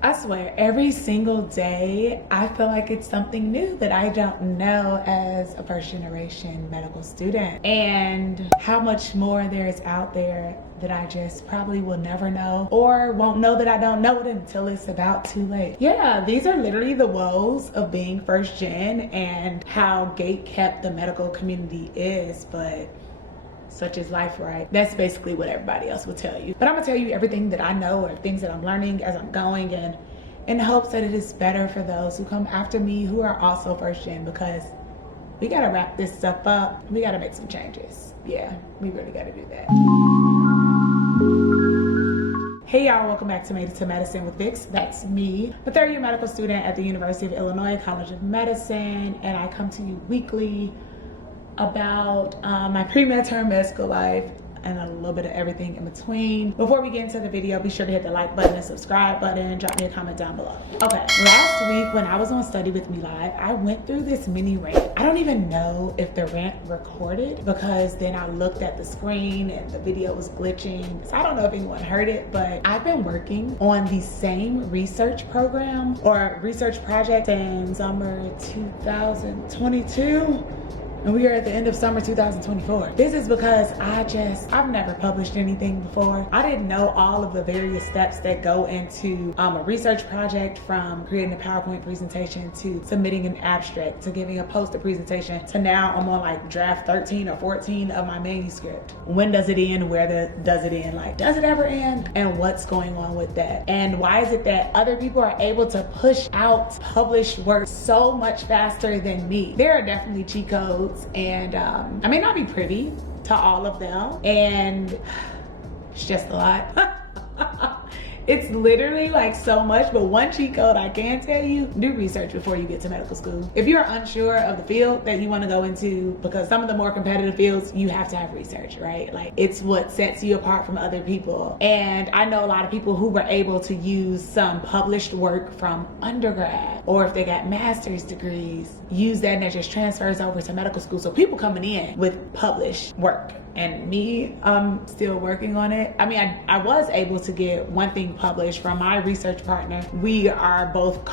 I swear, every single day, I feel like it's something new that I don't know as a first generation medical student, and how much more there is out there that I just probably will never know, or won't know that I don't know it until it's about too late. Yeah, these are literally the woes of being first gen and how gatekept the medical community is, but such is life, right? That's basically what everybody else will tell you. But I'm gonna tell you everything that I know or things that I'm learning as I'm going, and in hopes that it is better for those who come after me who are also first gen, because we gotta wrap this stuff up. We gotta make some changes. Yeah, we really gotta do that. Hey y'all, welcome back to Madeittomedicine with Vix. That's me, a third-year medical student at the University of Illinois College of Medicine, and I come to you weekly about my pre-med term med school life and a little bit of everything in between. Before we get into the video, be sure to hit the like button and subscribe button. Drop me a comment down below. Okay, last week when I was on Study With Me Live, I went through this mini rant. I don't even know if the rant recorded, because then I looked at the screen and the video was glitching. So I don't know if anyone heard it, but I've been working on the same research program or research project since summer 2022. And we are at the end of summer 2024. This is because I've never published anything before. I didn't know all of the various steps that go into a research project, from creating a PowerPoint presentation to submitting an abstract to giving a poster presentation to now I'm on like draft 13 or 14 of my manuscript. When does it end? Where does it end? Like, does it ever end? And what's going on with that? And why is it that other people are able to push out published work so much faster than me? There are definitely cheat codes, and I may not be privy to all of them, and it's just a lot. It's literally like so much, but one cheat code I can tell you: do research before you get to medical school. If you're unsure of the field that you want to go into, because some of the more competitive fields, you have to have research, right? Like, it's what sets you apart from other people. And I know a lot of people who were able to use some published work from undergrad, or if they got master's degrees, use that and it just transfers over to medical school. So people coming in with published work. And me, I'm still working on it. I mean, I was able to get one thing published from my research partner. We are both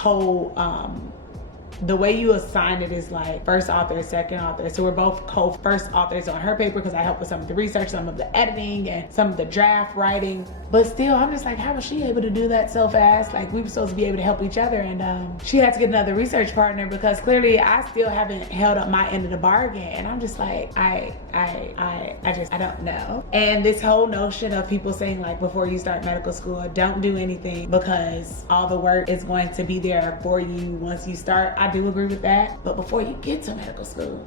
the way you assign it is like first author, second author. So we're both co-first authors on her paper, because I help with some of the research, some of the editing, and some of the draft writing. But still, I'm just like, how was she able to do that so fast? Like, we were supposed to be able to help each other, and she had to get another research partner, because clearly I still haven't held up my end of the bargain. And I'm just like, I don't know. And this whole notion of people saying, like, before you start medical school, don't do anything because all the work is going to be there for you once you start. I do agree with that. But before you get to medical school,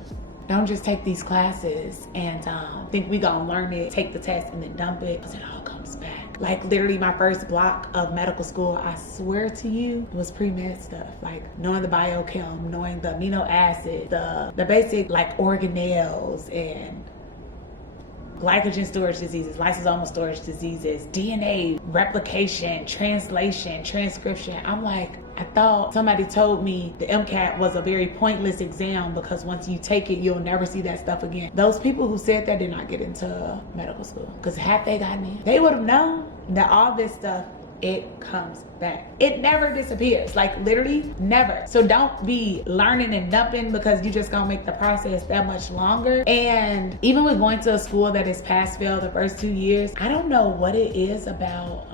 don't just take these classes and think we gonna learn it, take the test, and then dump it, because it all comes back. Like, literally my first block of medical school, I swear to you, it was pre-med stuff. Like, knowing the biochem, knowing the amino acids, the basic like organelles, and glycogen storage diseases, lysosomal storage diseases, DNA replication, translation, transcription. I'm like, I thought somebody told me the MCAT was a very pointless exam, because once you take it, you'll never see that stuff again. Those people who said that did not get into medical school, because had they gotten in, they would have known that all this stuff, it comes back. It never disappears, like literally never. So don't be learning and dumping, because you just gonna make the process that much longer. And even with going to a school that is pass fail the first 2 years, I don't know what it is about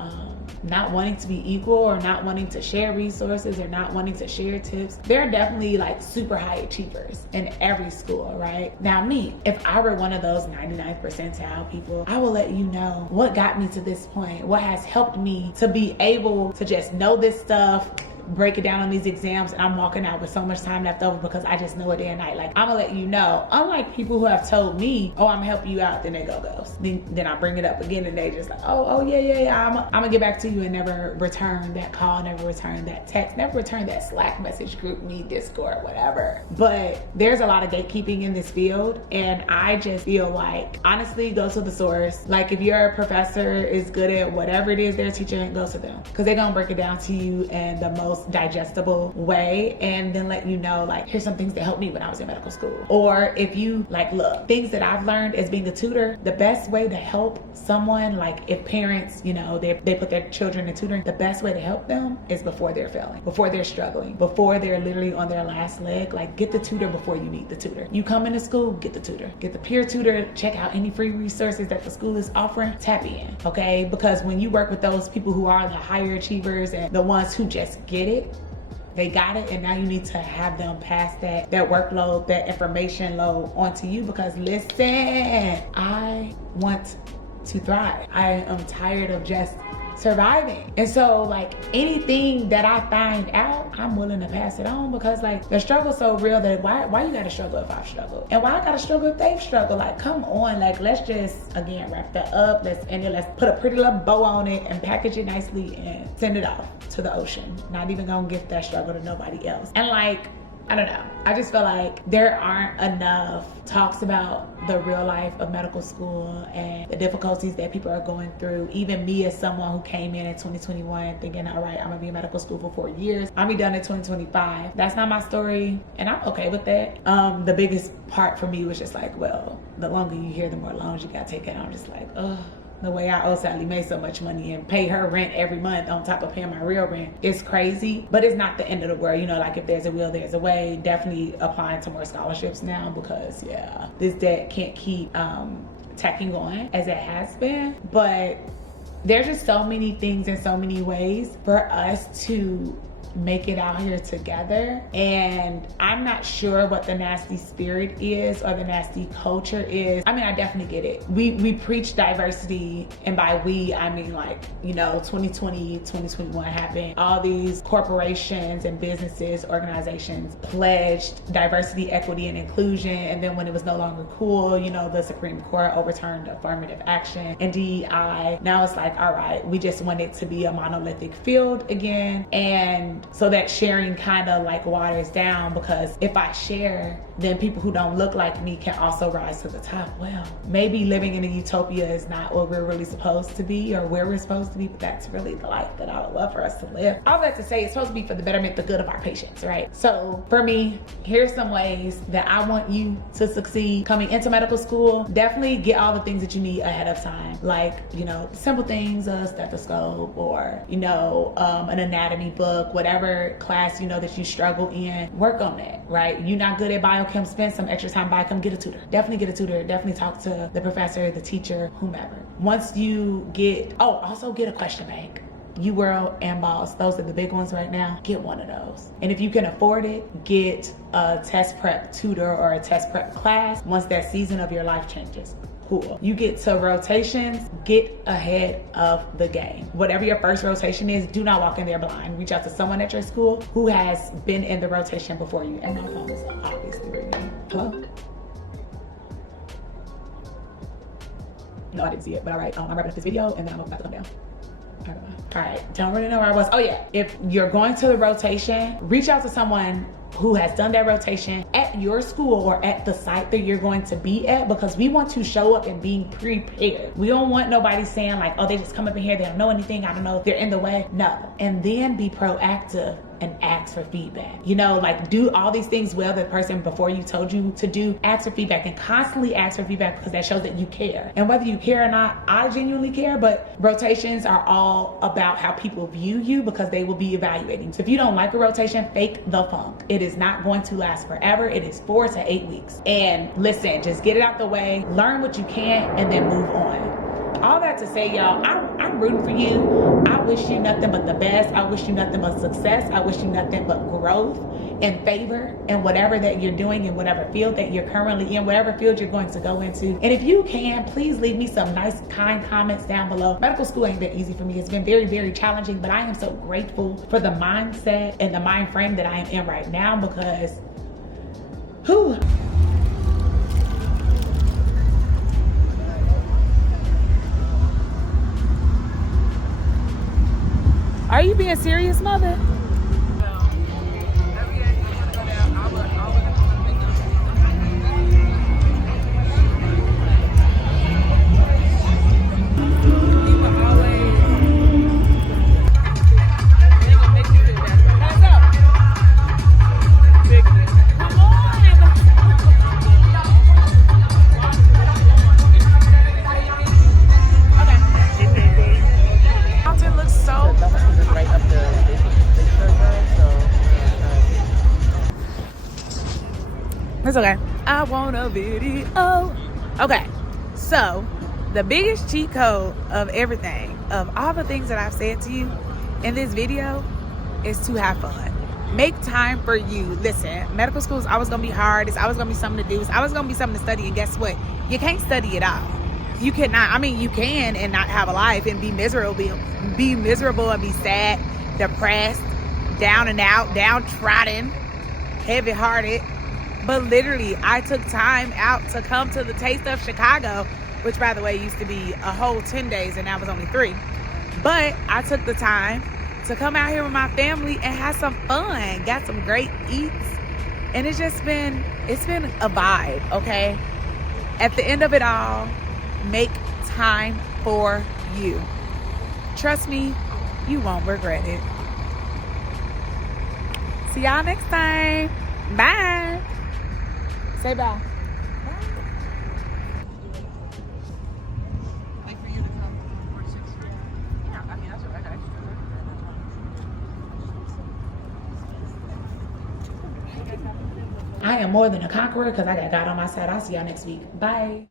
not wanting to be equal, or not wanting to share resources, or not wanting to share tips. There are definitely like super high achievers in every school, right? Now me, if I were one of those 99th percentile people, I will let you know what got me to this point, what has helped me to be able to just know this stuff, break it down on these exams, and I'm walking out with so much time left over because I just know it day and night. Like, I'm gonna let you know, unlike people who have told me, oh, I'm gonna help you out, then they go ghost. Then I bring it up again and they just like, oh yeah, I'm gonna get back to you, and never return that call, never return that text, never return that Slack message, group me, Discord, whatever. But there's a lot of gatekeeping in this field, and I just feel like, honestly, go to the source. Like, if your professor is good at whatever it is they're teaching, go to them, because they're gonna break it down to you in the most most digestible way, and then let you know, like, here's some things that helped me when I was in medical school. Or if you like, look, things that I've learned as being a tutor, the best way to help someone, like if parents, you know, they put their children in tutoring, the best way to help them is before they're failing, before they're struggling, before they're literally on their last leg. Like, get the tutor before you need the tutor. You come into school, get the tutor, get the peer tutor, check out any free resources that the school is offering, tap in, okay? Because when you work with those people who are the higher achievers and the ones who just get it, they got it, and now you need to have them pass that workload, that information load onto you. Because listen, I want to thrive. I am tired of just surviving. And so like anything that I find out, I'm willing to pass it on, because like the struggle's so real that why you gotta struggle if I've struggled? And why I gotta struggle if they've struggled? Like, come on, like let's just again wrap that up. Let's put a pretty little bow on it and package it nicely and send it off to the ocean. Not even gonna give that struggle to nobody else. And like, I don't know. I just feel like there aren't enough talks about the real life of medical school and the difficulties that people are going through. Even me as someone who came in 2021 thinking, all right, I'm gonna be in medical school for 4 years. I'll be done in 2025. That's not my story, and I'm okay with that. The biggest part for me was just like, well, the longer you hear, the more loans you gotta take. And I'm just like, ugh. The way I owe Sally Mae so much money and pay her rent every month on top of paying my real rent is crazy, but it's not the end of the world. You know, like if there's a will, there's a way. Definitely applying to more scholarships now, because yeah, this debt can't keep tacking on as it has been. But there's just so many things and so many ways for us to make it out here together. And I'm not sure what the nasty spirit is or the nasty culture is. I mean, I definitely get it. We preach diversity, and by we, I mean like, you know, 2020, 2021 happened. All these corporations and businesses, organizations pledged diversity, equity, and inclusion. And then when it was no longer cool, you know, the Supreme Court overturned affirmative action and DEI. Now it's like, all right, we just want it to be a monolithic field again. And so that sharing kind of like waters down, because if I share, then people who don't look like me can also rise to the top. Well, maybe living in a utopia is not what we're really supposed to be or where we're supposed to be, but that's really the life that I would love for us to live. All that to say, it's supposed to be for the betterment, the good of our patients, right? So for me, here's some ways that I want you to succeed coming into medical school. Definitely get all the things that you need ahead of time. Like, you know, simple things, a stethoscope or, you know, an anatomy book, whatever class you know that you struggle in, work on that, right? You're not good at biochem, spend some extra time biochem, get a tutor. Definitely get a tutor. Definitely talk to the professor, the teacher, whomever. Once you get, also get a question bank. UWorld and Boss, those are the big ones right now. Get one of those. And if you can afford it, get a test prep tutor or a test prep class once that season of your life changes. Cool. You get to rotations, get ahead of the game. Whatever your first rotation is, do not walk in there blind. Reach out to someone at your school who has been in the rotation before you. And my phone is obviously ringing. Hello? No, I didn't see it, but all right, I'm wrapping up this video and then I'm about to come down. All right, don't really know where I was. Oh yeah, if you're going to the rotation, reach out to someone who has done that rotation at your school or at the site that you're going to be at, because we want to show up and being prepared. We don't want nobody saying like, oh, they just come up in here, they don't know anything, I don't know, they're in the way. No. And then be proactive and ask for feedback. You know, like do all these things well that the person before you told you to do. Ask for feedback and constantly ask for feedback, because that shows that you care. And whether you care or not, I genuinely care, but rotations are all about how people view you, because they will be evaluating. So if you don't like a rotation, fake the funk. It is not going to last forever. It is 4 to 8 weeks. And listen, just get it out the way, learn what you can, and then move on. All that to say, y'all, I'm rooting for you. I wish you nothing but the best. I wish you nothing but success. I wish you nothing but growth and favor in whatever that you're doing, in whatever field that you're currently in, whatever field you're going to go into. And if you can, please leave me some nice, kind comments down below. Medical school ain't been easy for me. It's been very, very challenging, but I am so grateful for the mindset and the mind frame that I am in right now, because, whew. Are you being serious, mother? It's okay. I want a video. Okay, so the biggest cheat code of everything, of all the things that I've said to you in this video, is to have fun. Make time for you. Listen, medical school is always gonna be hard. It's always gonna be something to do. It's always gonna be something to study. And guess what? You can't study it all. You cannot. I mean, you can and not have a life and be miserable and be sad, depressed, down and out, downtrodden, heavy-hearted. But literally, I took time out to come to the Taste of Chicago, which, by the way, used to be a whole 10 days and now was only 3. But I took the time to come out here with my family and have some fun, got some great eats. And it's been a vibe, okay? At the end of it all, make time for you. Trust me, you won't regret it. See y'all next time. Bye. Say bye. I am more than a conqueror because I got God on my side. I'll see y'all next week. Bye.